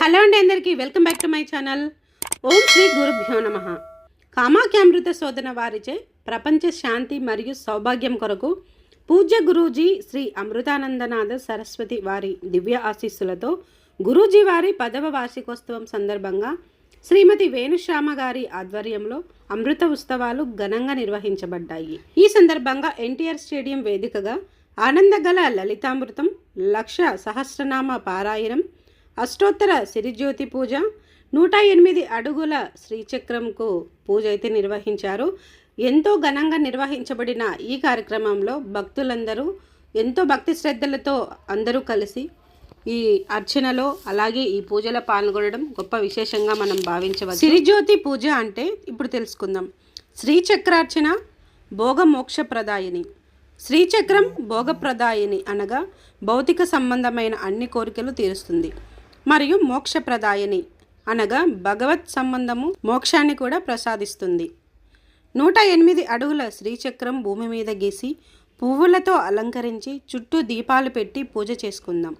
Hello అండి అందరికీ welcome back to my channel. ఓం శ్రీ గురుభ్యో నమ. కామాఖ్యామృత శోధన వారిచే ప్రపంచ శాంతి మరియు సౌభాగ్యం కొరకు పూజ్య గురూజీ శ్రీ అమృతానందనాథ సరస్వతి వారి దివ్య ఆశీస్సులతో గురూజీ వారి పదవ వార్షికోత్సవం సందర్భంగా శ్రీమతి వేణుశ్యామ గారి ఆధ్వర్యంలో అమృత ఉత్సవాలు ఘనంగా నిర్వహించబడ్డాయి. ఈ సందర్భంగా ఎన్టీఆర్ స్టేడియం వేదికగా ఆనందగల లలితామృతం లక్ష సహస్రనామ పారాయణం అష్టోత్తర సిరిజ్యోతి పూజ. నూట ఎనిమిది అడుగుల శ్రీచక్రంకు పూజ అయితే నిర్వహించారు. ఎంతో ఘనంగా నిర్వహించబడిన ఈ కార్యక్రమంలో భక్తులందరూ ఎంతో భక్తి శ్రద్ధలతో అందరూ కలిసి ఈ అర్చనలో అలాగే ఈ పూజలో పాల్గొనడం గొప్ప విశేషంగా మనం భావించవచ్చు. సిరిజ్యోతి పూజ అంటే ఇప్పుడు తెలుసుకుందాం. శ్రీచక్రార్చన భోగమోక్ష ప్రదాయిని శ్రీచక్రం భోగప్రదాయిని అనగా భౌతిక సంబంధమైన అన్ని కోరికలు తీరుస్తుంది. మరియు మోక్షప్రదాయని అనగా భగవత్ సంబంధము మోక్షాన్ని కూడా ప్రసాదిస్తుంది. నూట ఎనిమిది అడుగుల శ్రీచక్రం భూమి మీద గీసి పువ్వులతో అలంకరించి చుట్టూ దీపాలు పెట్టి పూజ చేసుకుందాం.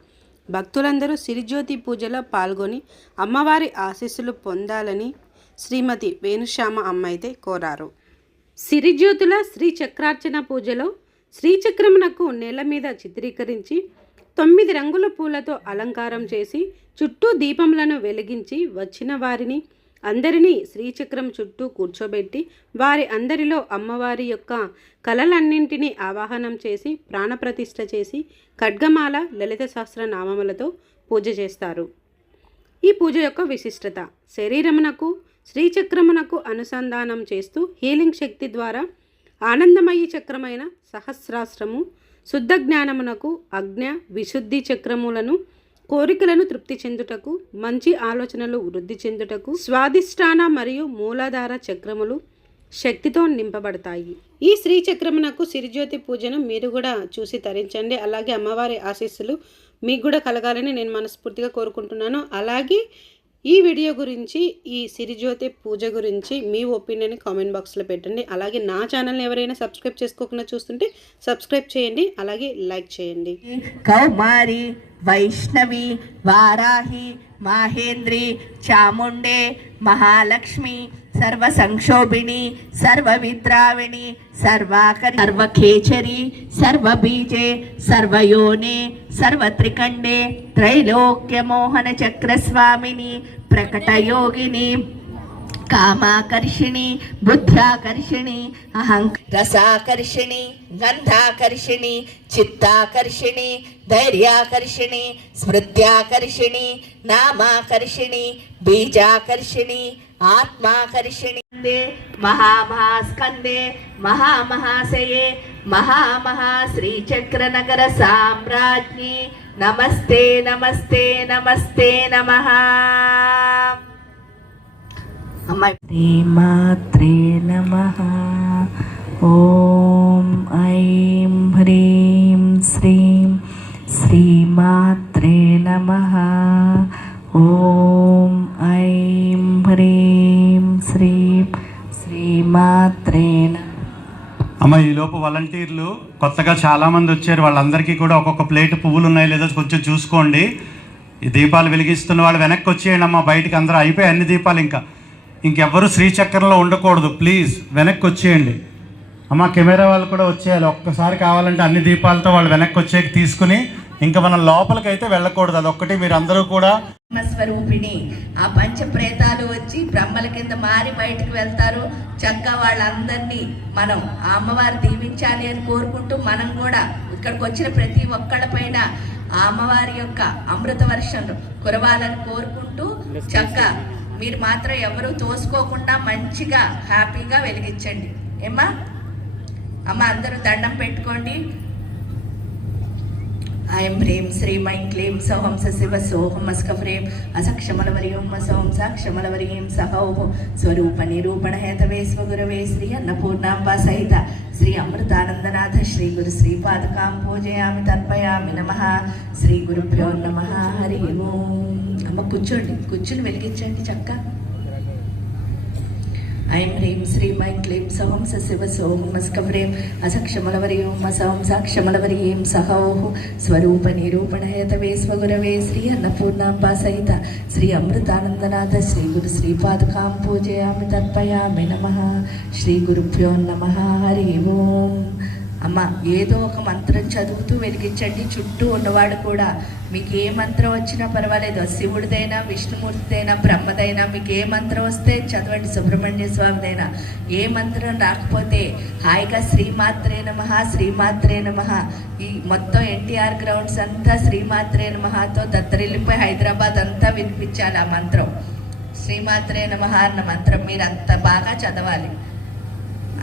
భక్తులందరూ సిరిజ్యోతి పూజలో పాల్గొని అమ్మవారి ఆశీస్సులు పొందాలని శ్రీమతి వేణుశ్యామ అమ్మ అయితే కోరారు. సిరిజ్యోతుల శ్రీ చక్రార్చన పూజలో శ్రీచక్రమునకు నేల మీద చిత్రీకరించి తొమ్మిది రంగుల పూలతో అలంకారం చేసి చుట్టూ దీపములను వెలిగించి వచ్చిన వారిని అందరినీ శ్రీచక్రం చుట్టూ కూర్చోబెట్టి వారి అందరిలో అమ్మవారి యొక్క కళలన్నింటినీ ఆవాహనం చేసి ప్రాణప్రతిష్ఠ చేసి ఖడ్గమాల లలిత శాస్త్ర నామములతో పూజ చేస్తారు. ఈ పూజ యొక్క విశిష్టత శరీరమునకు శ్రీచక్రమునకు అనుసంధానం చేస్తూ హీలింగ్ శక్తి ద్వారా ఆనందమయీ చక్రమైన సహస్రాశ్రము శుద్ధ జ్ఞానమునకు అజ్ఞ విశుద్ధి చక్రములను కోరికలను తృప్తి చెందుటకు మంచి ఆలోచనలు వృద్ధి చెందుటకు స్వాదిష్టాన మరియు మూలాధార చక్రములు శక్తితో నింపబడతాయి. ఈ శ్రీ చక్రమునకు సిరిజ్యోతి పూజను మీరు కూడా చూసి తరించండి. అలాగే అమ్మవారి ఆశీస్సులు మీకు కూడా కలగాలని నేను మనస్ఫూర్తిగా కోరుకుంటున్నాను. అలాగే ఈ వీడియో గురించి ఈ సిరిజ్యోతి పూజ గురించి మీ ఒపీనియన్ కామెంట్ బాక్స్లో పెట్టండి. అలాగే నా ఛానల్ని ఎవరైనా సబ్స్క్రైబ్ చేసుకోకుండా చూస్తుంటే సబ్స్క్రైబ్ చేయండి. అలాగే లైక్ చేయండి. కౌమారి వైష్ణవి వారాహి మహేంద్రి చాముండే మహాలక్ష్మి సర్వ సంక్షోభిణి సర్వ విద్రావిణి సర్వాకరి సర్వఖేచరి సర్వబీజే సర్వయోనే సర్వత్రికండే త్రైలోక్యమోహన చక్రస్వామిని ప్రకటయోగిని కామాకర్షిణి బుద్ధ్యాకర్షిణి అహం రసాకర్షిణి గంధాకర్షిణి చిత్తాకర్షిణి ధైర్యాకర్షిణి స్మృత్యాకర్షిణి నామాకర్షిణి బీజాకర్షిణి ఆత్మాకర్షిణి మహామహాస్కందే మహామహాశయే మహామహా శ్రీచక్రనగర సామ్రాజ్ఞి. నమస్తే నమస్తే నమస్తే నమ. అమ్మాయి. శ్రీమాత్రే నమ. ఓం ఐం హ్రీం శ్రీం. శ్రీమాత్రే నమ. ఓం అమ్మ ఈలోపు వాలంటీర్లు కొత్తగా చాలామంది వచ్చారు. వాళ్ళందరికీ కూడా ఒక్కొక్క ప్లేట్ పువ్వులు ఉన్నాయి లేదా కొంచెం చూసుకోండి. ఈ దీపాలు వెలిగిస్తున్న వాళ్ళు వెనక్కి వచ్చేయండి అమ్మ బయటికి అందరూ అయిపోయి అన్ని దీపాలు ఇంకా. ఇంకెవ్వరూ శ్రీచక్రంలో ఉండకూడదు. ప్లీజ్ వెనక్కి వచ్చేయండి. అమ్మ కెమెరా వాళ్ళు కూడా వచ్చేయాలి. ఒక్కసారి కావాలంటే అన్ని దీపాలతో వాళ్ళు వెనక్కి వచ్చేకి తీసుకుని ఇంకా మనం లోపలికైతే వెళ్ళకూడదు. అదొక్కటి మీరు అందరూ కూడా స్వరూపిణి ఆ పంచ ప్రేతాలు వచ్చి బ్రహ్మల కింద మారి బయటకు వెళ్తారు. చక్కగా వాళ్ళందరినీ మనం ఆ అమ్మవారు దీవించాలి అని కోరుకుంటూ మనం కూడా ఇక్కడికి వచ్చిన ప్రతి ఒక్కళ్ళ పైన ఆ అమ్మవారి యొక్క అమృత వర్షం కురవాలని కోరుకుంటూ చక్క మీరు మాత్రం ఎవరూ తోసుకోకుండా మంచిగా హ్యాపీగా వెలిగించండి. ఏమ్మా? అమ్మ అందరూ దండం పెట్టుకోండి. ఐం హ్రీం శ్రీ ఐం క్లీం సౌహం శివ సోహం అస్కఫ్రేం అసక్షమలవరియం సౌం సాక్షమలవరియం సహౌహ స్వరూప నిరూపణ హేతవే స్వగురవే శ్రీ అన్నపూర్ణాంబ సహిత శ్రీ అమృతానందనాథ శ్రీ గురు శ్రీపాదకాం పూజయామి తర్పయామి నమ శ్రీ గురుభ్యో నమ హరి ఓం అమ్మ కూర్చోండి కూర్చుని వెలిగించండి చక్క ఐం హ్రీం శ్రీం ఐం క్లీం సహం సశివ సోం నమస్కవ్రేం అసక్షమలవరీం అసహం సాక్షమలవరీం సహోః స్వరూప నిరూపణయతవే స్వగురవే శ్రీ అన్నపూర్ణాంబా సహిత శ్రీ అమృతానందనాథ శ్రీ గురు శ్రీపాదకాం పూజయామి తర్పయామి నమ శ్రీ గురుభ్యో నమ హరి ఓం అమ్మ ఏదో ఒక మంత్రం చదువుతూ వెలిగించండి. చుట్టూ ఉన్నవాడు కూడా మీకు ఏ మంత్రం వచ్చినా పర్వాలేదు. శివుడిదైనా విష్ణుమూర్తిదైనా బ్రహ్మదైనా మీకు ఏ మంత్రం వస్తే చదవండి. సుబ్రహ్మణ్య స్వామిదైనా ఏ మంత్రం రాకపోతే హాయిగా శ్రీమాత్రే నమ శ్రీమాత్రే నమ. ఈ మొత్తం ఎన్టీఆర్ గ్రౌండ్స్ అంతా శ్రీమాత్రే నమతో దత్తరిల్లిపోయి హైదరాబాద్ అంతా వినిపించాలి ఆ మంత్రం. శ్రీమాత్రే నమ అన్న మంత్రం మీరు అంత బాగా చదవాలి.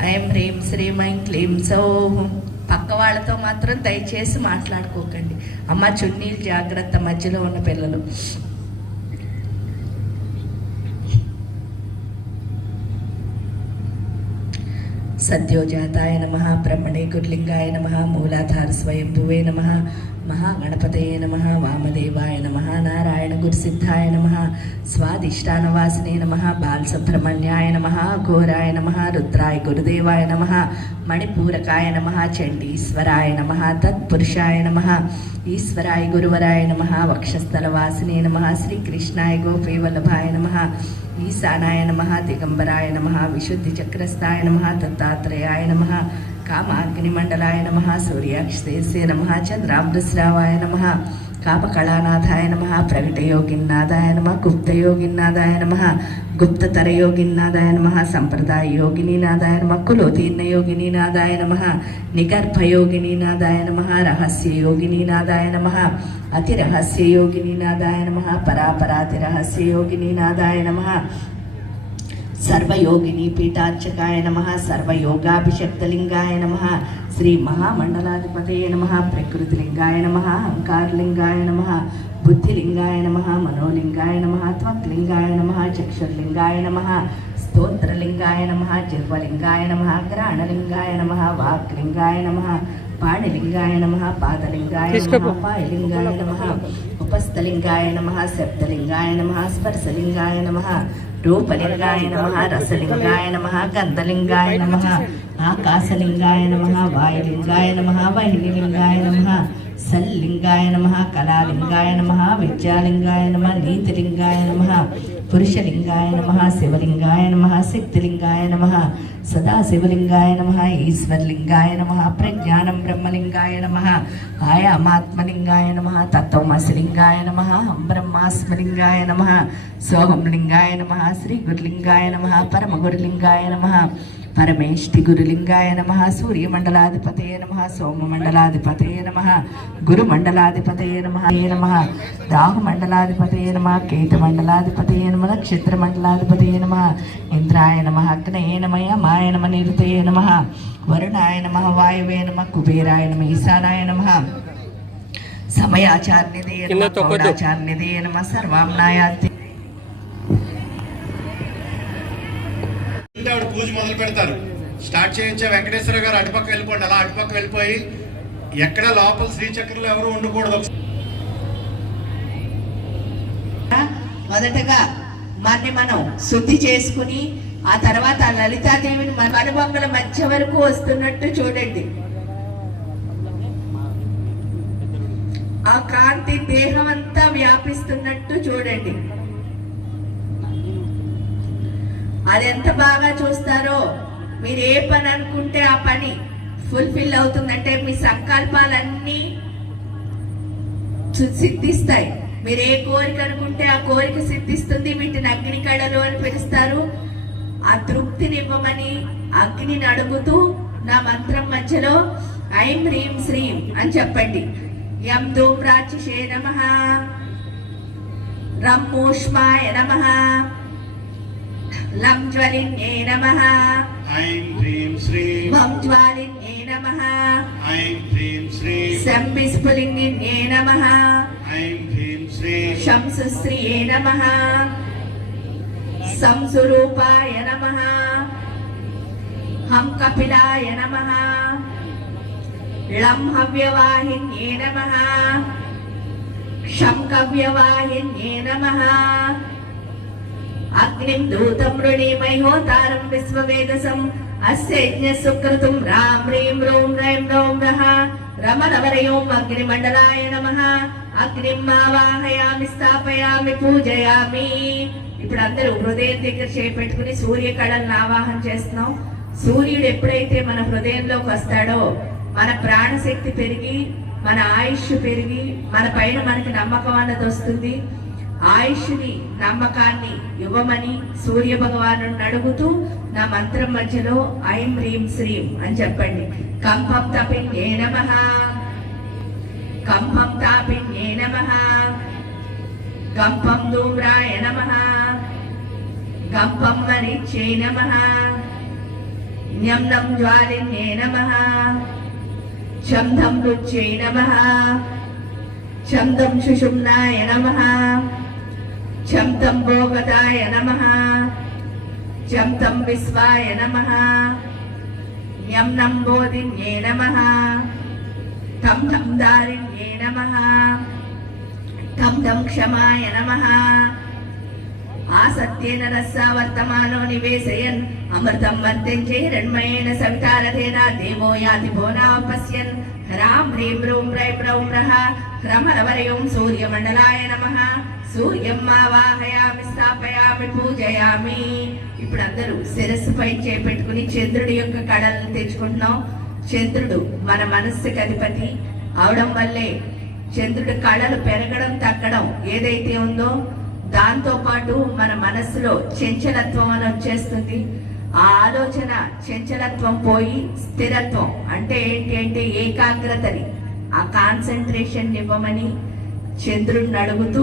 ఐం హ్రీం శ్రీం ఐం క్లీం సోహం పక్క వాళ్ళతో మాత్రం దయచేసి మాట్లాడుకోకండి. అమ్మ చున్నీలు జాగ్రత్త మధ్యలో ఉన్న పిల్లలు. సద్యోజాతాయ నమ బ్రహ్మణే గుర్లింగాయ నమ మూలాధార స్వయం భువే నమ. మహాగణపతయ నమ వామదేవాయ నమ నారాయణ గురుసిద్ధాయ నమ స్వాదిష్టానవాసినే నమ బాలసుబ్రహ్మణ్యాయ నమ ఘోరాయ నమ రుద్రాయ గురుదేవాయ నమ మణిపూరకాయ నమ చండీశ్వరాయ నమ తత్పురుషాయ నమ ఈశ్వరాయ గురువరాయ నమ వక్షస్థలవాసినే నమ శ్రీకృష్ణాయ గోపీవల్లభాయ నమ ఈశానాయ నమ దిగంబరాయ నమ విశుద్ధి చక్రస్థాయ నమ దత్తాత్రేయాయ నమ కామాగ్నిమండలాయ నమ సూర్యాక్షేసే నమ చంద్రామృశ్రావాయ నమ కాపకళానాథాయ నమ ప్రకటయోగిన్నాథాయ నమ గుప్తయోగిన్నాథాయ నమ గుప్తతరయోగిన్నాథాయ నమ సంప్రదాయ యోగినీనాథాయ నమ కులోతీర్ణయోగినీనాథాయ నమ నిగర్భయోగినీనాథాయ నమ రహస్యయోగినీనాథాయ నమ అతి నమ పరాపరాతి నమ సర్వయోగిని పీఠార్చకాయ నమ సర్వయోగాభిషక్తలింగాయ నమ శ్రీ మహామండలాధిపతయ నమ ప్రకృతిలింగాయ నమ అహంకారలింగాయ నమ బుద్ధిలింగాయ నమ మనోలింగాయ నమ త్వక్లింగాయ నమ చక్షుర్లింగాయ నమ స్తోత్రలింగాయ నమ జిహ్వలింగాయ నమ గ్రాణలింగాయ నమ వాక్లింగాయ నమ పాణిలింగాయ నమ పాదలింగాయ నమ పాయలింగాయ నమ ఉపస్థలింగాయ నమ శబ్దలింగాయ నమ స్పర్శలింగాయ నమ రూపలింగాయ నమ రసలింగాయ నమ గంధలింగాయ నమ ఆకాశలింగాయ నమ వాయులింగాయ నమ వహిలింగాయ నమ సల్లింగాయ నమ కళాలింగాయ నమ విద్యాలింగాయ నమ నీతిలింగాయ నమ పురుషలింగాయ నమ శివలింగాయ నమ శక్తిలింగాయ నమ సదాశివలింగాయ నమ ఈశ్వర్లింగాయ నమ ప్రజ్ఞానం బ్రహ్మలింగాయ నమ ఆయామాత్మలింగాయ నమ తత్వమసిలింగాయ నమ బ్రహ్మాస్మలింగాయ నమ సోహం లింగాయ నమ శ్రీ గురులింగాయ నమ పరమగురులింగాయ నమ పరమేష్టి గురులింగాయ నమ సూర్యమండలాధిపతయ నమ సోమమండలాధిపతయ నమ గురుమండలాధిపతయ నమ నమ రాహుమండలాధిపతయ నమ కేతమండలాధిపతయ నమ నక్షత్రమండలాధిపతయ నమ ఇంద్రాయ నమ అగ్నయ నమ యమాయ నమ నిరుతయ నమ వరుణాయ నమ వాయువే నమ కుబేరాయ నమ ఈశానాయ నమ సమయాచార్యదే నమ సర్వాంనాయాతి ఆవిడ పూజ మొదలు పెడతారు. స్టార్ట్ చేయొచ్చా వెంకటేశ్వర గారు అటుపక్క వెళ్ళిపోండి. అలా అటుపక్క వెళ్ళిపోయి ఎక్కడ లోపల శ్రీచక్రంలో ఎవరు ఉండకూడదు. మొదటగా మనని మనం శుద్ధి చేసుకుని ఆ తర్వాత లలితాదేవిని మన కనుబొమ్మల మధ్య వరకు వస్తున్నట్టు చూడండి. ఆ కాంతి దేహం అంతా వ్యాపిస్తున్నట్టు చూడండి. అది ఎంత బాగా చూస్తారో మీరు ఏ పని అనుకుంటే ఆ పని ఫుల్ఫిల్ అవుతుందంటే మీ సంకల్పాలన్నీ సిద్ధిస్తాయి. మీరు ఏ కోరిక అనుకుంటే ఆ కోరిక సిద్ధిస్తుంది. వీటిని అగ్ని కళలు అని పిలుస్తారు. ఆ తృప్తిని ఇవ్వమని అగ్నిని అడుగుతూ నా మంత్రం మధ్యలో ఐం హ్రీం శ్రీం అని చెప్పండి. యం ధూమ్రాచిషే నమ. రమ్మూష్మాయ నమ. లం జ్వలిన్యే నమ. ఐం హ్రీం శ్రీం. వం జ్వాలిన్యే నమ. ఐం హ్రీం శ్రీం. నమ. ఐం హ్రీం శ్రీం శంసుశ్రిये నమ సంసురూపాయ నమ హం కపిలాయ నమ ళం హవ్యవాహిన్యే నమ శం కవ్యవాహిన్యే నమ అగ్నిం దూతం వృణీమహోతారం విశ్వవేదసం అస్యజ్ఞ సుకృతం రామ్ హ్రీం రోం రైం రౌం రః రమణవరయోం అగ్నిమండలాయ నమః అగ్నిమావాహయామి స్థాపయామి పూజయామి. ఇప్పుడు అందరూ హృదయం దగ్గర చేపెట్టుకుని సూర్య కళలను ఆవాహన చేస్తున్నాం. సూర్యుడు ఎప్పుడైతే మన హృదయంలోకి వస్తాడో మన ప్రాణశక్తి పెరిగి మన ఆయుష్ పెరిగి మన పైన మనకి నమ్మకం అన్నది వస్తుంది. ఆయుష్ని నమ్మకాన్ని ఇవ్వమని సూర్య భగవాను అడుగుతూ నా మంత్రం మధ్యలో ఐం హ్రీం శ్రీం అని చెప్పండి. కంపం తపిన్యే నమ. కంపం నమ. కంపం ధూమ్రాయ నమ. గంపం మరిచ్చే నమ. న్యం జ్వాలిన్యే నమ. చందం రుచ్యై నమ. చందం సుషుమ్నాయ నమ. చందం భోగదాయ నమ. చందం విశ్వాయ నమ. యం నం బోధిన్యే నమ. తం తం దారిణ్యే నమ. తం క్షమాయ నమ. ఆసత్యేన రస్సా వర్తమానో నివేశయన్. అమృతం వర్తించే హిరణ్మయేణ సవితారథేన. దేవో యాతి భోనా పశ్యన్. హ్రాం హ్రీం రూం రై ప్రౌం రహ హ్రమరవరయం సూర్యమండలాయ నమః. సూర్యం వాహయామి స్థాపయామి పూజయామి. ఇప్పుడు అందరూ శిరస్సుపై చేపెట్టుకుని చంద్రుడి యొక్క కళలను తెచ్చుకుంటున్నాం చంద్రుడు మన మనస్సుకి అధిపతి. అవడం వల్లే చంద్రుడి కళలు పెరగడం తగ్గడం ఏదైతే ఉందో దాంతో పాటు మన మనస్సులో చంచలత్వం అని వచ్చేస్తుంది. ఆ ఆలోచన చంచలత్వం పోయి స్థిరత్వం అంటే ఏంటి అంటే ఏకాగ్రతని ఆ కాన్సన్ట్రేషన్ ఇవ్వమని చంద్రుడిని అడుగుతూ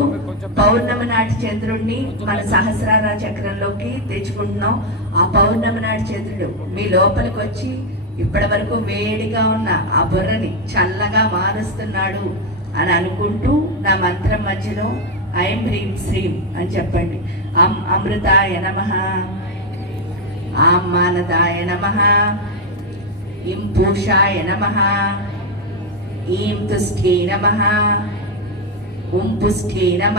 పౌర్ణమి నాటి చంద్రుడిని మన సహస్రార చక్రంలోకి తెచ్చుకుంటున్నాం. ఆ పౌర్ణమి నాటి చంద్రుడు మీ లోపలికి వచ్చి ఇప్పటి వరకు వేడిగా ఉన్న ఆ బుర్రని చల్లగా మారుస్తున్నాడు. అని అనుకుంటూ నా మంత్రం మధ్యలో ఐం హ్రీం శ్రీం అని చెప్పండి. అం అమృతాయ నమ. ఆం మానదాయ నమ. ఇం పూషాయ నమ. ఈం తుష్ట్యై నమ. ఉం పుష్ట్యై నమ.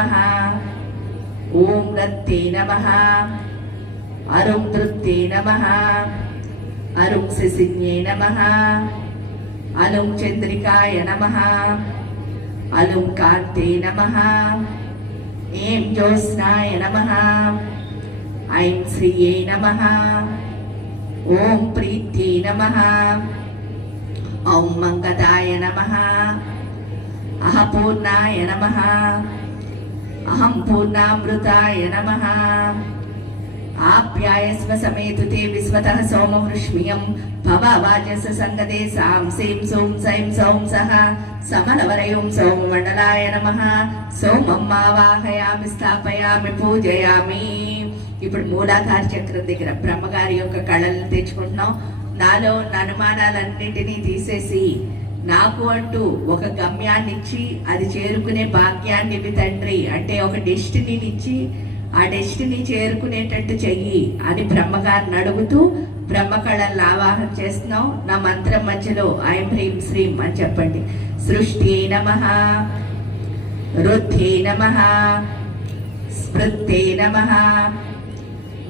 ఓం రత్తే నమ. అరుం తృప్తే నమ. అరుం శిశిన్యే నమ. అలుం చంద్రికాయ నమ. అలుం కాంతే నమ ఏం జ్యోత్స్నాయ నమ ఐం శ్రీయే నమ ఓం ప్రీత్యై నమ ఔం మంగదాయ నమ అహపూర్ణాయ నమ అహం పూర్ణామృతాయ నమ ఆప్యాయస్వ సమేతు తే విశ్వతః సోమం భవ వాజస సంగతే సాం సీం సోం సైం సౌం సహ సమరవరయం సోమమండలాయ నమః సోమం స్థాపయామి పూజయామి ఇప్పుడు మూలాధార చక్రం దగ్గర బ్రహ్మగారి యొక్క కళలను తెచ్చుకుంటున్నాం. నాలో ఉన్న అనుమానాలన్నింటినీ తీసేసి నాకు అంటూ ఒక గమ్యాన్ని ఇచ్చి అది చేరుకునే భాగ్యాన్ని ఇవి తండ్రి అంటే ఒక డెస్టినీని ఇచ్చి ఆ డెస్టినీ చేరుకునేటట్టు చెయ్యి అని బ్రహ్మగారిని అడుగుతూ బ్రహ్మకళలను ఆవాహన చేస్తున్నాం నా మంత్రం మధ్యలో ఐం హ్రీం శ్రీం అని చెప్పండి. సృష్టి నమ రుద్ధే నమ స్మృత్తే నమ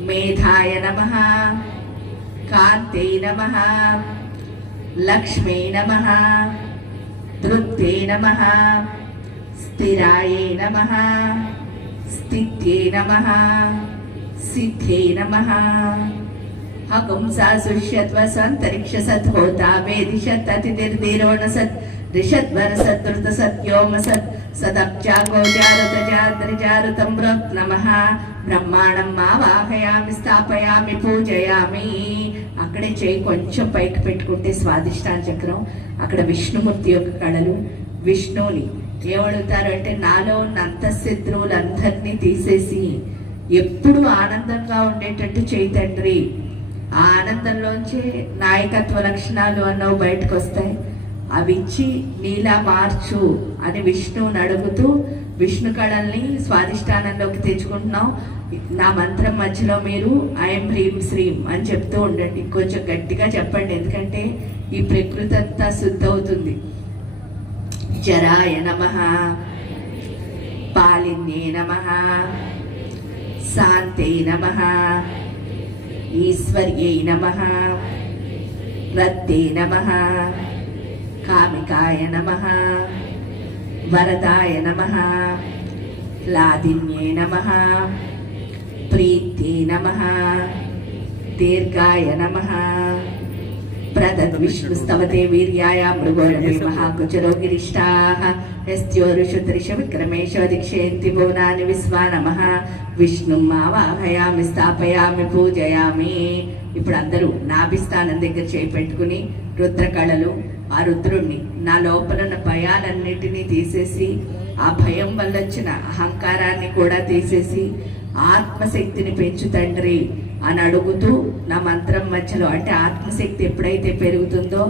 మేధాయ నమ కాంతే నమ లక్ష్మీ నమ ధృత్తే నమ స్థిరాయే నమ స్థిత్యే నమ సిద్ధే నమ హకుంసా సుష్యత్వ సంతరిక్ష సత్ హోతా వేదిషత్ అతిథిర్దిరోణ సత్ రిషద్వర సద్రుత సత్యోమ సత్ సదప్చాకోజారుతజాద్రిజారుతం నమః బ్రహ్మాండం ఆవాహయామి స్థాపయామి పూజయామి అక్కడే చేయి కొంచెం పైకి పెట్టుకుంటే స్వాదిష్టాన చక్రం అక్కడ విష్ణుమూర్తి యొక్క కళలు విష్ణువుని ఏమడుగుతారు అంటే నాలో ఉన్న అంతఃశత్రువులందరినీ తీసేసి ఎప్పుడు ఆనందంగా ఉండేటట్టు చేయి తండ్రి. ఆ ఆనందంలోంచి నాయకత్వ లక్షణాలు అన్నవి బయటకు వస్తాయి అవి ఇచ్చి నీలా మార్చు అని విష్ణువుని అడుగుతూ విష్ణు కళల్ని స్వాధిష్టానంలోకి తెచ్చుకుంటున్నాం నా మంత్రం మధ్యలో మీరు ఐఎం హ్రీం శ్రీం అని చెప్తూ ఉండండి. కొంచెం గట్టిగా చెప్పండి. ఎందుకంటే ఈ ప్రకృతి అంతా శుద్ధవుతుంది జరాయ నమ. పాలిన్యే నమ. శాంతే నమ. ఈశ్వర్యై నమ. రత్తే నమ. కామికాయ నమ. వరదాయ నమ. లాదిన్యే నమ. ప్రీతే నమ. దీర్ఘాయ నమ. ప్రదద్విష్ణుస్తవతే వీర్యాయ మృగోరమే మహాకుచరో గిరిష్టాः యస్యోరుషు త్రిష విక్రమేశ దీక్షేంతి భువనాని విశ్వా నమః విష్ణుం ఆవాహయామి స్థాపయామి పూజయామి ఇప్పుడు అందరూ నాభిస్థానం దగ్గర చేపెట్టుకుని రుద్రకళలు ఆ రుద్రుణ్ణి నా లోపల ఉన్న భయాలన్నిటినీ తీసేసి ఆ భయం వల్ల వచ్చిన అహంకారాన్ని కూడా తీసేసి ఆత్మశక్తిని పెంచు తండ్రి అని అడుగుతూ నా మంత్రం మధ్యలో అంటే ఆత్మశక్తి ఎప్పుడైతే పెరుగుతుందో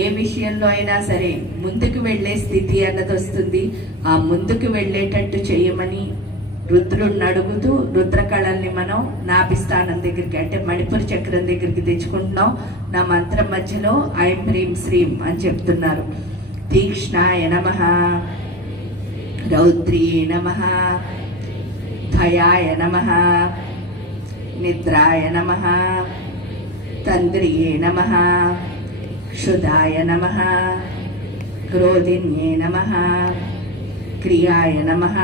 ఏ విషయంలో అయినా సరే ముందుకు వెళ్ళే స్థితి అన్నది వస్తుంది. ఆ ముందుకు వెళ్ళేటట్టు చేయమని రుద్రుడిని అడుగుతూ రుద్రకళల్ని మనం నాభిస్థానం దగ్గరికి అంటే మణిపూర్ చక్రం దగ్గరికి తెచ్చుకుంటున్నాం. నా మంత్రం మధ్యలో ఐం హ్రీం శ్రీం అని చెప్తున్నారు. తీక్ష్ణాయ నమ రౌద్రియే నమ భయాయ నమ निद्राय नमः। तन्द्रिये नमः। क्षुधाय नमः। क्रोधिन्ये नमः। क्रियाय नमः।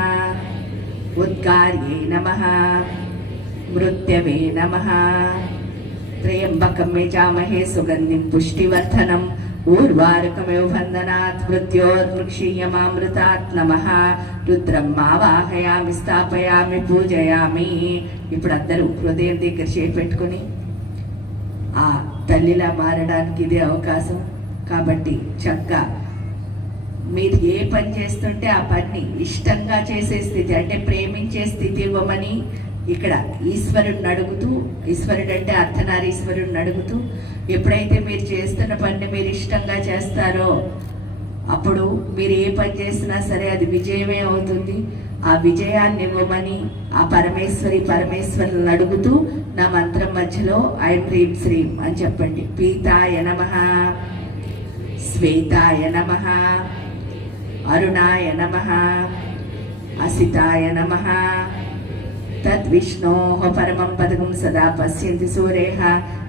उद्गार्ये नमः। मृत्यवे नमः। त्र्यम्बकं मे जामहे सुगन्धिं पुष्टिवर्धनम्। ఊర్వారుకమివ బంధనాత్ మృత్యోర్మృక్షీయమామృతాత్ నమ రుద్రం మావాహయామి స్థాపయామి పూజయామి ఇప్పుడు అందరూ హృదయం దగ్గర చేపెట్టుకుని ఆ తల్లిలా మారడానికి ఇదే అవకాశం. కాబట్టి చక్కగా మీరు ఏ పని చేస్తుంటే ఆ పని ఇష్టంగా చేసే స్థితి అంటే ప్రేమించే స్థితి ఇవ్వమని ఇక్కడ ఈశ్వరుడిని అడుగుతూ ఈశ్వరుడు అంటే అర్ధనారీశ్వరుడిని అడుగుతూ ఎప్పుడైతే మీరు చేస్తున్న పని మీరు ఇష్టంగా చేస్తారో అప్పుడు మీరు ఏ పని చేసినా సరే అది విజయమే అవుతుంది. ఆ విజయాన్ని ఇవ్వమని ఆ పరమేశ్వరి పరమేశ్వరులను అడుగుతూ నా మంత్రం మధ్యలో ఐ హ్రీం శ్రీం అని చెప్పండి. పీతాయ నమ శ్వేతాయ నమ అరుణాయ నమ అసితాయ నమ తద్విష్ణో పరమం పదకం సదా పశ్యంతి సూరేహ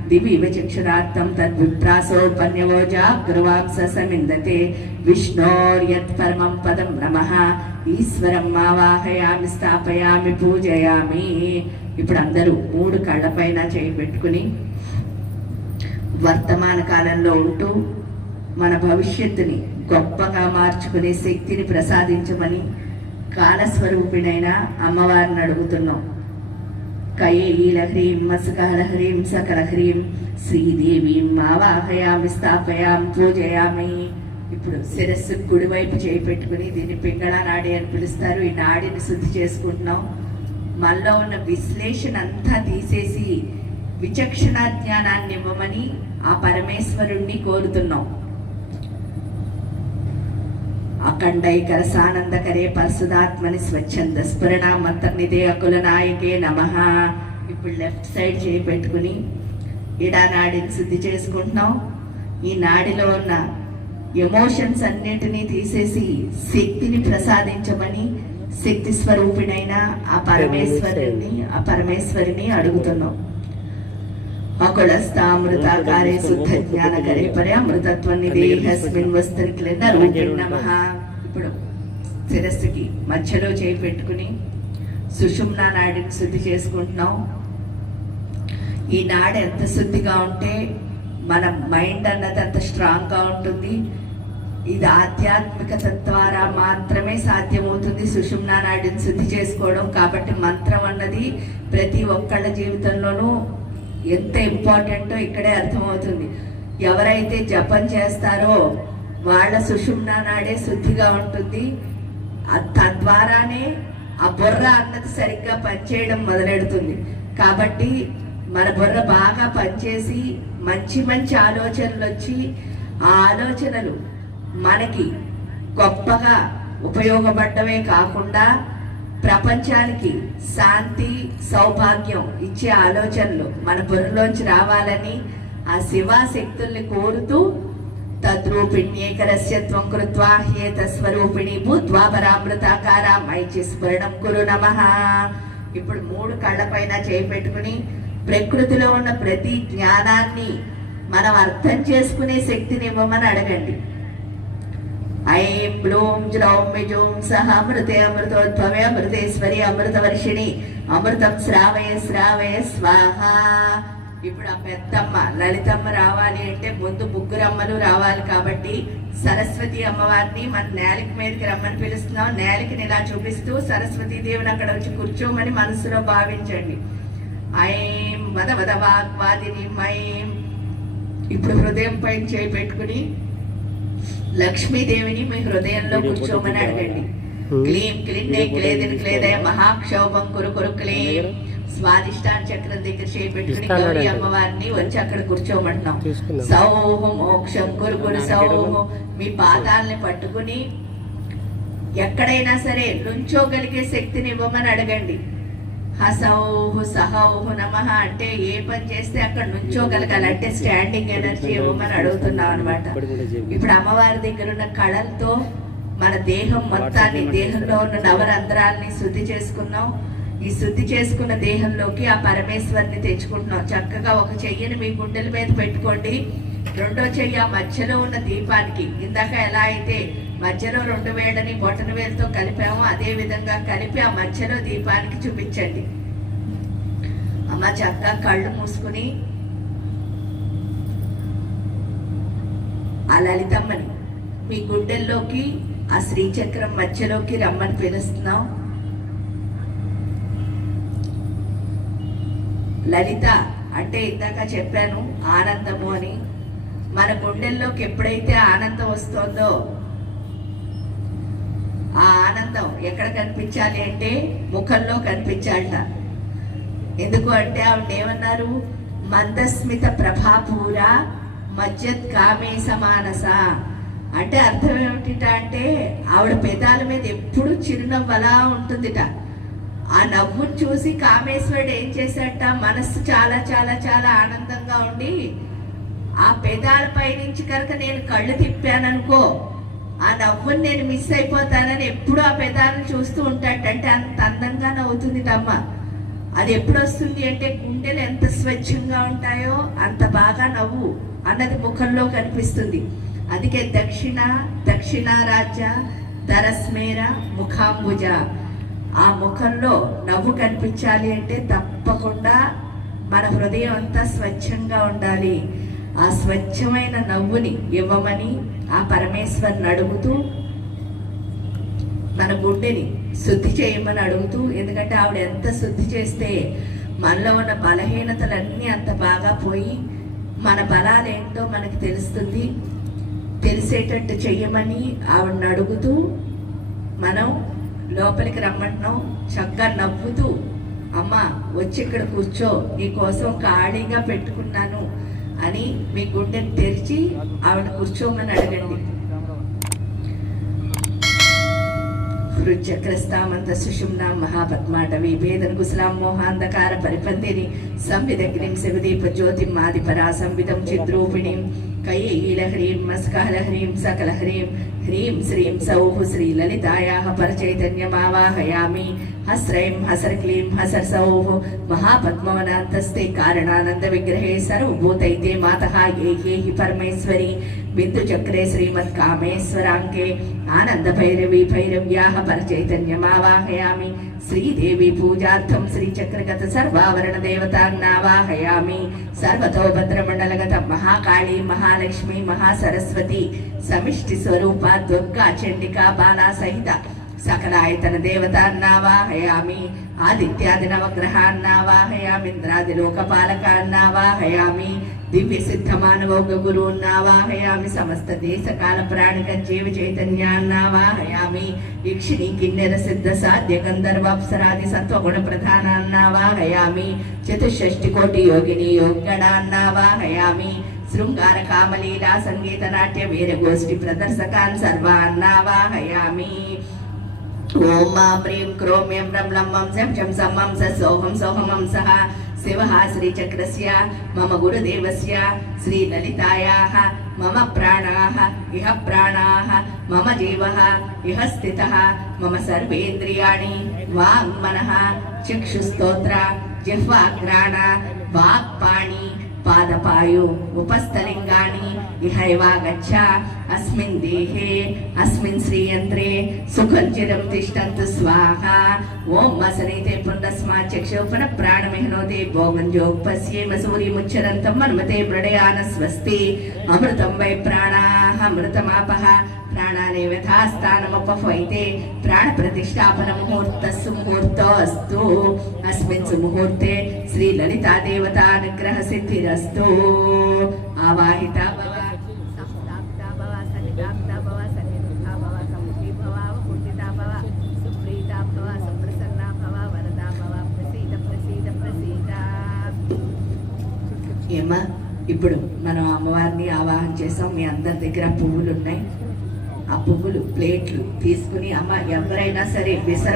దివివ చక్షురాత్తం తద్విప్రాసోపన్యవో జాగ్రవాంస సమిందతే విష్ణోర్యత్ పరమం పదం నమ ఈశ్వరం ఆవాహయామి స్థాపయామి పూజయామి ఇప్పుడు అందరూ మూడు కళ్ళపైన చేయి పెట్టుకుని వర్తమాన కాలంలో ఉంటూ మన భవిష్యత్తుని గొప్పగా మార్చుకునే శక్తిని ప్రసాదించమని కాలస్వరూపిణైన అమ్మవారిని అడుగుతున్నాం. కయేలీల హ్రీం మసకహల హ్రీం సకల హ్రీం శ్రీదేవీం ఆవాహయామి స్థాపయాం పూజయామి. ఇప్పుడు శిరస్సు కుడివైపు చేయి పెట్టుకుని దీన్ని పింగళ నాడి అని పిలుస్తారు. ఈ నాడిని శుద్ధి చేసుకుంటున్నాం. మనలో ఉన్న విశ్లేషణ అంతా తీసేసి విచక్షణ జ్ఞానాన్ని ఇవ్వమని ఆ పరమేశ్వరుణ్ణి కోరుతున్నాం. అఖండైకర సానందకరే పరసుదాత్మని స్వచ్ఛంద స్ఫురణామంతర్నిదే అకుల నాయకే నమ. ఇప్పుడు లెఫ్ట్ సైడ్ చేయి పెట్టుకుని ఇడా నాడిని శుద్ధి చేసుకుంటున్నాం ఈ నాడిలో ఉన్న ఎమోషన్స్ అన్నిటినీ తీసేసి శక్తిని ప్రసాదించమని శక్తి స్వరూపిణైన ఆ పరమేశ్వరుని ఆ పరమేశ్వరిని అడుగుతున్నాం శుద్ధ జ్ఞానకరే పరే అమృతత్వం నిదేహస్మిన్ వస్తునికిలేదా రూపిణ్ నమః. ఇప్పుడు శిరస్సుకి మధ్యలో చేయి పెట్టుకుని సుషుమ్నా నాడిని శుద్ధి చేసుకుంటున్నాం. ఈ నాడు ఎంత శుద్ధిగా ఉంటే మన మైండ్ అన్నది అంత స్ట్రాంగ్గా ఉంటుంది. ఇది ఆధ్యాత్మికత ద్వారా మాత్రమే సాధ్యమవుతుంది సుషుమ్నా నాడిని శుద్ధి చేసుకోవడం. కాబట్టి మంత్రం అన్నది ప్రతి ఒక్కళ్ళ జీవితంలోనూ ఎంత ఇంపార్టెంటో ఇక్కడే అర్థమవుతుంది. ఎవరైతే జపం చేస్తారో వాళ్ళ సుషుమ్నా నాడే శుద్ధిగా ఉంటుంది. తద్వారానే ఆ బుర్ర అన్నది సరిగ్గా పనిచేయడం మొదలెడుతుంది. కాబట్టి మన బుర్ర బాగా పనిచేసి మంచి మంచి ఆలోచనలు వచ్చి ఆ ఆలోచనలు మనకి గొప్పగా ఉపయోగపడమే కాకుండా ప్రపంచానికి శాంతి సౌభాగ్యం ఇచ్చే ఆలోచనలు మన బుర్రలోంచి రావాలని ఆ శివాశక్తుల్ని కోరుతూ తద్రూపిణ్యేకరస్యత్వం కృత్వా హేత స్వరూపిణి భూత్వా మైచి స్మరణం కురు నమ. ఇప్పుడు మూడు కళ్ళపైన చేయి పెట్టుకుని ప్రకృతిలో ఉన్న ప్రతి జ్ఞానాన్ని మనం అర్థం చేసుకునే శక్తిని ఇవ్వమని అడగండి. ఐం బ్లూం జ్లౌం విజూం సహ అమృతే అమృతోద్భవే అమృతేశ్వరి అమృతవర్షిణి అమృతం శ్రావయ శ్రావయ స్వాహ ఇప్పుడు ఆ పెద్దమ్మ లలితమ్మ రావాలి అంటే ముందు ముగ్గురమ్మలు రావాలి కాబట్టి సరస్వతి అమ్మవారిని మన నేలకి మీదకి రమ్మని పిలుస్తున్నాం. నేలకిని ఇలా చూపిస్తూ సరస్వతి దేవుని అక్కడ వచ్చి కూర్చోమని మనసులో భావించండి. ఐం వద వద వాగ్వాదిని మైం. ఇప్పుడు హృదయం పైన చేయి పెట్టుకుని లక్ష్మీదేవిని మీ హృదయంలో కూర్చోమని అడగండి. క్లీం క్లిన్నే క్లేదిని క్లేదయ మహాక్షోభం కురు కురు క్లీం. స్వాదిష్టాన చక్రం దగ్గర చేయి పెట్టుకుని గౌరీ అమ్మవారిని వచ్చి అక్కడ కూర్చోమంటున్నాం. సౌహు మోక్షం కురు కురు సౌహు. మీ పాదాలని పట్టుకుని ఎక్కడైనా సరే నుంచోగలిగే శక్తిని ఇవ్వమని అడగండి. హసౌహు సహౌహు నమ అంటే ఏ పని చేస్తే అక్కడ నుంచోగలగాలి. అంటే స్టాండింగ్ ఎనర్జీ ఇవ్వమని అడుగుతున్నాం అనమాట ఇప్పుడు అమ్మవారి దగ్గర ఉన్న కళలతో మన దేహం మొత్తాన్ని దేహంలో ఉన్న నవరంధ్రాల్ని శుద్ధి చేసుకున్నాం. ఈ శుద్ధి చేసుకున్న దేహంలోకి ఆ పరమేశ్వరిని తెచ్చుకుంటున్నాం. చక్కగా ఒక చెయ్యిని మీ గుండెల మీద పెట్టుకోండి. రెండో చెయ్యి ఆ మధ్యలో ఉన్న దీపానికి. ఇందాక ఎలా అయితే మధ్యలో రెండు వేలని బొటన వేలుతో కలిపామో. అదే విధంగా కలిపి ఆ మధ్యలో దీపానికి చూపించండి. అమ్మ చక్కగా కళ్ళు మూసుకుని ఆ లలితమ్మని మీ గుండెల్లోకి ఆ శ్రీచక్రం మధ్యలోకి రమ్మని పిలుస్తున్నాం. లలిత అంటే ఇందాక చెప్పాను ఆనందము అని. మన గుండెల్లోకి ఎప్పుడైతే ఆనందం వస్తుందో ఆ ఆనందం ఎక్కడ కనిపించాలి అంటే ముఖంలో కనిపించాలట. ఎందుకు అంటే ఆవిడ ఏమన్నారు? మందస్మిత ప్రభాపూర మజ్జత్ కామే సమానస. అంటే అర్థం ఏమిటిట అంటే ఆవిడ పెదాల మీద ఎప్పుడు చిరునవ్వు అలా ఉంటుందిట. ఆ నవ్వును చూసి కామేశ్వరుడు ఏం చేశాడట? మనస్సు చాలా చాలా చాలా ఆనందంగా ఉండి ఆ పెదాల పైనుంచి కనుక నేను కళ్ళు తిప్పాననుకో ఆ నవ్వుని నేను మిస్ అయిపోతానని ఎప్పుడు ఆ పెదాలను చూస్తూ ఉంటాడంటే అంత అందంగా నవ్వుతుంది అమ్మ అది ఎప్పుడు వస్తుంది అంటే గుండెలు ఎంత స్వచ్ఛంగా ఉంటాయో అంత బాగా నవ్వు అన్నది ముఖంలో కనిపిస్తుంది. అందుకే దక్షిణ దక్షిణ రాజ్య దరస్మేర ముఖాంబుజ. ఆ ముఖంలో నవ్వు కనిపించాలి అంటే తప్పకుండా మన హృదయం అంతా స్వచ్ఛంగా ఉండాలి. ఆ స్వచ్ఛమైన నవ్వుని ఇవ్వమని ఆ పరమేశ్వరుని అడుగుతూ మన గుండెని శుద్ధి చేయమని అడుగుతూ ఎందుకంటే ఆవిడ ఎంత శుద్ధి చేస్తే మనలో ఉన్న బలహీనతలన్నీ అంత బాగా పోయి మన బలాలు ఏంటో మనకి తెలుస్తుంది. తెలిసేటట్టు చెయ్యమని ఆవిడని అడుగుతూ మనం లోపలికి రమ్మంటున్నాం చక్కగా నవ్వుతూ అమ్మ వచ్చి ఇక్కడ కూర్చో. నీ కోసం ఖాళీగా పెట్టుకున్నాను. అని మీ గుండె తెరిచి ఆవిడ కూర్చోమని అడగండి. రుచక్రస్తామంత సుషుమ్నాం మహాపద్మాటవి భేదన కుశలాం మోహాంధకార పరిపందిని సంవిదగ్నిం శివదీప జ్యోతిం ఆదిపరా సంవిధం చిద్రూపిణీం కయీల హ్రీం సకలహ్రీం హ్రీం సకల హ్రీం హ్రీం శ్రీం సౌః శ్రీ శ్రీలలితాయాः పరచైతన్యమావాహయామి హస్రైం హసర్ క్లీం హసర్ సౌః మహాపద్మవనాంతస్తే కారణానంద విగ్రహే సర్వభూతైతే మాత ఏ హి పరమేశ్వరి బిందు చక్రే శ్రీమత్ కామేశ్వరాంకే ఆనంద భైరవి భైరవ్యాహ పరచైతన్యమావాహయామి శ్రీదేవి పూజార్థం శ్రీచక్రగత సర్వావరణ దేవతాన్నావాహయామి సర్వతో భద్రమండలగత మహాకాళీ మహాలక్ష్మి మహాసరస్వతి సమిష్టి స్వరూప దుర్గా చండికా బాలా సహిత సకలాయతన దేవతాన్నావాహయామి ఆదిత్యాది నవగ్రహాన్నావాహయామి ఇంద్రాది లోకపాలకాన్నావాహయామి దివ్య సిద్ధ గురువు నావాహయామి సమస్త దేశకాల ప్రాణిక జీవ చైతన్యాన్నావాహయామి ఇక్షిణి కిన్నెర సిద్ధ సాధ్య గంధర్వాప్సరాది సత్వగుణ ప్రధానాన్నావాహయామి చతుషష్టి కోటి యోగిని యోగ్గణాన్నావాహయామి శృంగార కామలీలా సంగీత నాట్య వీరగోష్ఠి ప్రదర్శకాన్ సర్వాన్నావాహయామి ఓం మా హ్రీం క్రోమ్యం రం లం మం శం శం సోహం సోహమం సహ. శివः శ్రీచక్రస్య మమ గురుదేవస్య శ్రీలలితాయాः మమ ప్రాణాः ఇహ ప్రాణాः మమ జీవः ఇహ స్థితः మమ సర్వేంద్రియాణి వాగ్ మనః చక్షుస్తోత్ర జిహ్వాగ్రాణ వాక్పాణి పాదపాయు ఉపస్థలింగాని ఇహైవాగచ్చ. అస్మిన్ దేహే అస్మిన్ శ్రీయంత్రే సుఖం చిరం తిష్టంతు స్వాహ. ఓం వసనైతే పునరస్మా చక్షోపన ప్రాణమిహనోతే భోగం జోగపస్యేమ సూర్యముచ్చరంతం మన్మతే మృడయాన స్వస్తి. అమృతం వై ప్రాణాః అమృతమాపః ప్రాణానే వ్యథాస్థానముపహైతే ప్రాణ ప్రతిష్టాపన ముహూర్తస్సు ముహూర్తోస్తు అస్మిన్ సుముహూర్తే శ్రీ లలితా దేవతా సిద్ధిరస్తు ఆవాహిత భవ భవ వరదా భవ ప్రసీద ప్రసీద ఏమా ఇప్పుడు మనం అమ్మవారిని ఆవాహన చేసాం. మీ అందరి దగ్గర పువ్వులు ఉన్నాయి ఆ పువ్వులు ప్లేట్లు తీసుకుని అమ్మ ఎవరైనా సరే విసర